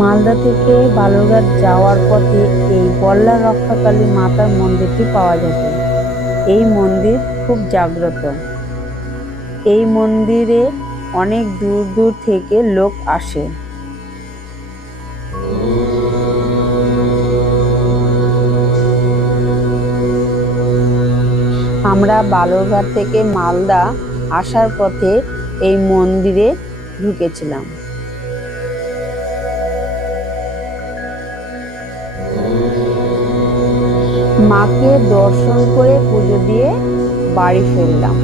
মালদা থেকে বালুরঘাট যাওয়ার পথে এই বল্লা রক্ষাকালী মাতার মন্দিরটি পাওয়া যাবে। এই মন্দির খুব জাগ্রত। এই মন্দিরে অনেক দূর দূর থেকে লোক আসে। আমরা বালুরঘাট থেকে মালদা আসার পথে এই মন্দিরে ঢুকেছিলাম। মাকে দর্শন করে পুজো দিয়ে বাড়ি ফিরলাম।